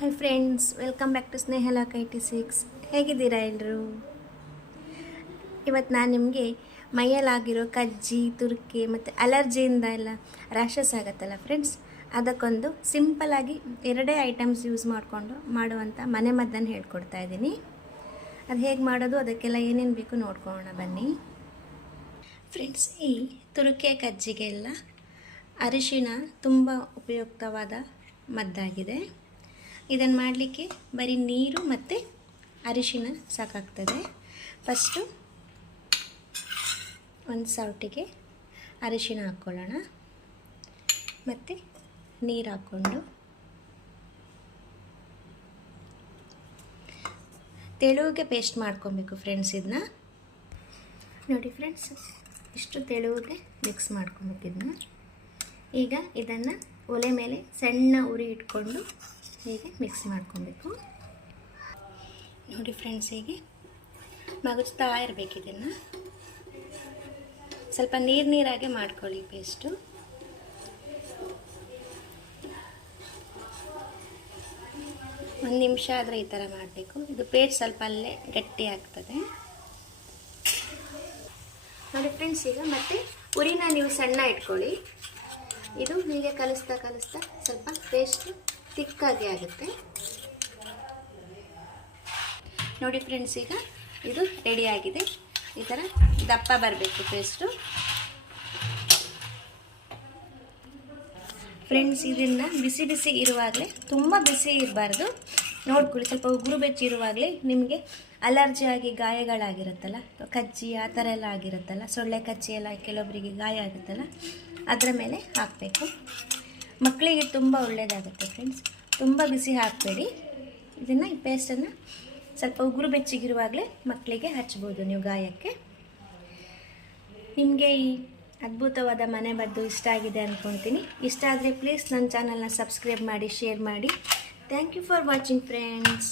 Hi friends, welcome back to Sneha Snehala ಕೈಟಿ six. ಹೇಗಿದ್ದೀರಾ ಎಲ್ಲರೂ ಇವತ್ತು ನಾನು ನಿಮಗೆ ಮೈಯಲ್ಲಾಗಿರೋ ಕಜ್ಜಿ, ತುರ್ಕೆ ಮತ್ತು ಅಲರ್ಜಿಯಿಂದ ಎಲ್ಲ ರ್ಯಾಷಸ್ ಆಗುತ್ತಲ್ಲ ಫ್ರೆಂಡ್ಸ್, ಅದಕ್ಕೊಂದು ಸಿಂಪಲಾಗಿ ಎರಡೇ ಐಟಮ್ಸ್ ಯೂಸ್ ಮಾಡಿಕೊಂಡು ಮಾಡುವಂಥ ಮನೆ ಮದ್ದನ್ನು ಹೇಳ್ಕೊಡ್ತಾ ಇದ್ದೀನಿ. ಅದು ಹೇಗೆ ಮಾಡೋದು, ಅದಕ್ಕೆಲ್ಲ ಏನೇನು ಬೇಕು ನೋಡ್ಕೊಳ್ಳೋಣ, ಬನ್ನಿ. ಫ್ರೆಂಡ್ಸ್, ಈ ತುರುಕೆ ಕಜ್ಜಿಗೆಲ್ಲ ಅರಿಶಿನ ತುಂಬ ಉಪಯುಕ್ತವಾದ ಮದ್ದಾಗಿದೆ. ಇದನ್ನು ಮಾಡಲಿಕ್ಕೆ ಬರೀ ನೀರು ಮತ್ತು ಅರಿಶಿನ ಸಾಕಾಗ್ತದೆ. ಫಸ್ಟು ಒಂದು ಸೌಟಿಗೆ ಅರಿಶಿನ ಹಾಕ್ಕೊಳ್ಳೋಣ. ಮತ್ತು ನೀರು ಹಾಕ್ಕೊಂಡು ತೆಳುವಿಗೆ ಪೇಸ್ಟ್ ಮಾಡ್ಕೊಬೇಕು ಫ್ರೆಂಡ್ಸ್ ಇದನ್ನ ನೋಡಿ ಫ್ರೆಂಡ್ಸ್ ಇಷ್ಟು ತೆಳುವಿಗೆ ಮಿಕ್ಸ್ ಮಾಡ್ಕೊಬೇಕು ಇದನ್ನ ಈಗ ಇದನ್ನು ಒಲೆ ಮೇಲೆ ಸಣ್ಣ ಉರಿ ಇಟ್ಕೊಂಡು ಹೀಗೆ ಮಿಕ್ಸ್ ಮಾಡ್ಕೊಬೇಕು? ನೋಡಿ ಫ್ರೆಂಡ್ಸ್ ಹೀಗೆ. ಮಗುಚ್ತಾ ಇರಬೇಕು ಇದನ್ನು. ಸ್ವಲ್ಪ ನೀರು ನೀರಾಗೆ ಮಾಡ್ಕೊಳ್ಳಿ ಪೇಸ್ಟು ಒಂದು ನಿಮಿಷ ಆದರೆ ಈ ಥರ ಮಾಡಬೇಕು. ಇದು ಪೇಸ್ಟ್ ಸ್ವಲ್ಪ ಅಲ್ಲೇ ಗಟ್ಟಿ ಆಗ್ತದೆ. ನೋಡಿ ಫ್ರೆಂಡ್ಸ್ ಈಗ ಮತ್ತೆ ಉರಿನ ನೀವು ಸಣ್ಣ ಇಟ್ಕೊಳ್ಳಿ. ಇದು ಹೀಗೆ ಕಲಿಸ್ತಾ ಕಲಿಸ್ತಾ ಸ್ವಲ್ಪ ಪೇಸ್ಟ್ ತಿಕ್ಕಾಗಿ ಆಗುತ್ತೆ. ನೋಡಿ ಫ್ರೆಂಡ್ಸ್, ಈಗ ಇದು ರೆಡಿ ಆಗಿದೆ. ಈ ಥರ ದಪ್ಪ ಬರಬೇಕು ಪೇಸ್ಟು ಫ್ರೆಂಡ್ಸ್, ಇದನ್ನು ಬಿಸಿ ಬಿಸಿ ಇರುವಾಗಲೇ, ತುಂಬ ಬಿಸಿ ಇರಬಾರ್ದು. ನೋಡ್ಕೊಳ್ಳಿ, ಸ್ವಲ್ಪ ಉಗುರು ಬೆಚ್ಚಿ ಇರುವಾಗಲೇ ನಿಮಗೆ ಅಲರ್ಜಿ ಆಗಿ ಗಾಯಗಳಾಗಿರುತ್ತಲ್ಲ, ಕಜ್ಜಿ ಆ ಥರ ಎಲ್ಲ ಆಗಿರುತ್ತಲ್ಲ, ಸೊಳ್ಳೆ ಕಚ್ಚಿ ಎಲ್ಲ ಕೆಲವೊಬ್ಬರಿಗೆ ಗಾಯ ಆಗುತ್ತಲ್ಲ, ಅದರ ಮೇಲೆ ಹಾಕಬೇಕು. ಮಕ್ಕಳಿಗೆ ತುಂಬ ಒಳ್ಳೆಯದಾಗುತ್ತೆ ಫ್ರೆಂಡ್ಸ್ ತುಂಬ ಬಿಸಿ ಹಾಕಬೇಡಿ. ಇದನ್ನು ಈ ಪೇಸ್ಟನ್ನು ಸ್ವಲ್ಪ ಉಗುರು ಬೆಚ್ಚಗಿರುವಾಗಲೇ ಮಕ್ಕಳಿಗೆ ಹಚ್ಬೋದು ನೀವು ಗಾಯಕ್ಕೆ. ನಿಮಗೆ ಈ ಅದ್ಭುತವಾದ ಮನೆ ಮದ್ದು ಇಷ್ಟ ಆಗಿದೆ ಅಂದ್ಕೊತೀನಿ ಇಷ್ಟ ಆದರೆ ಪ್ಲೀಸ್ ನನ್ನ ಚಾನಲ್ನ ಸಬ್ಸ್ಕ್ರೈಬ್ ಮಾಡಿ ಶೇರ್ ಮಾಡಿ. Thank you for watching friends